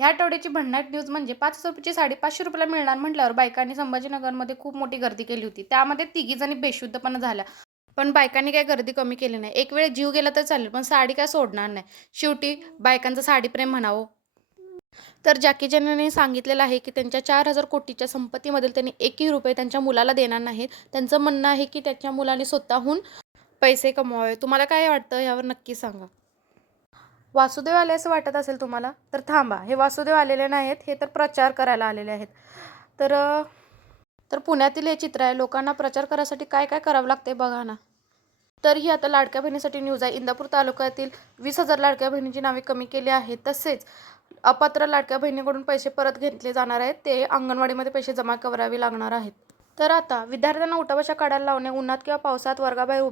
ह्या आठवड्याची भन्नाट न्यूज म्हणजे 5,000 रुपयाची साडी 500 रुपयाला मिळणार म्हटल्यावर बायकांनी संभाजीनगरमध्ये खूप मोठी गर्दी केली होती. त्यामध्ये तिघीजणी बेशुद्धपणा झाल्या. पण बायकांनी काही गर्दी कमी केली नाही. एक वेळ जीव गेला तर चालेल, पण साडी काय सोडणार नाही. शेवटी बायकांचं साडीप्रेम म्हणावं. तर जॅकी चॅनने सांगितलेलं आहे की त्यांच्या 4,000 कोटीच्या संपत्तीमधील त्यांनी एकही रुपये त्यांच्या मुलाला देणार नाहीत. त्यांचं म्हणणं आहे की त्याच्या मुलाने स्वतःहून पैसे कमवावे. तुम्हाला काय वाटतं यावर नक्की सांगा. वासुदेव आले असं वाटत असेल तुम्हाला तर थांबा. हे वासुदेव आलेले नाहीत, हे तर प्रचार करायला आलेले आहेत. तर तर पुण्यातील हे चित्र आहे. लोकांना प्रचार करायसाठी काय काय करावं लागते बघा ना. तर ही आता लाडक्या बहिणीसाठी न्यूज आहे. इंदापूर तालुक्यातील 20,000 लाडक्या बहिणींची नावे कमी केली आहेत. तसेच अपात्र लाडक्या बहिणीकडून पैसे परत घेतले जाणार आहेत. ते अंगणवाडीमध्ये पैसे जमा करावे लागणार आहेत. तर आता विद्यार्थ्यांना उठाबशा काढायला लावणे, उन्हात किंवा पावसात वर्गाबाहेर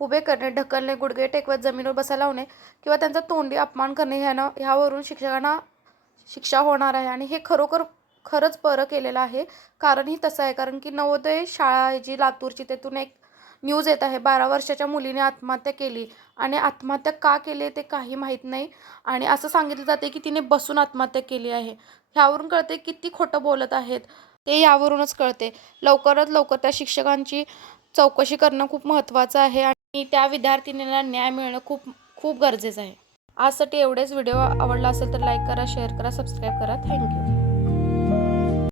उभे करणे, ढकलणे, गुडघे टेकवत जमिनीवर बसायला लावणे किंवा त्यांचा तोंडी अपमान करणे ह्यावरून शिक्षकांना शिक्षा होणार आहे. आणि हे खरंच बरं केलेलं आहे. कारणही तसं आहे, कारण की नवोदय शाळा आहे जी लातूरची, त्यातून एक न्यूज येत आहे. 12 वर्षाच्या मुलीने आत्महत्या केली आणि आत्महत्या का केली ते काही माहीत नाही. आणि असं सांगितलं जाते की तिने बसून आत्महत्या केली आहे. ह्यावरून कळते किती खोटं बोलत आहेत ते, यावरूनच कळते. लवकरात लवकर त्या शिक्षकांची चौकशी करणं खूप महत्त्वाचं आहे आणि त्या विद्यार्थिनीला न्याय मिळणं खूप खूप गरजेचं आहे. आजसाठी एवढेच. व्हिडिओ आवडला असेल तर लाईक करा, शेअर करा, सबस्क्राईब करा. थँक्यू.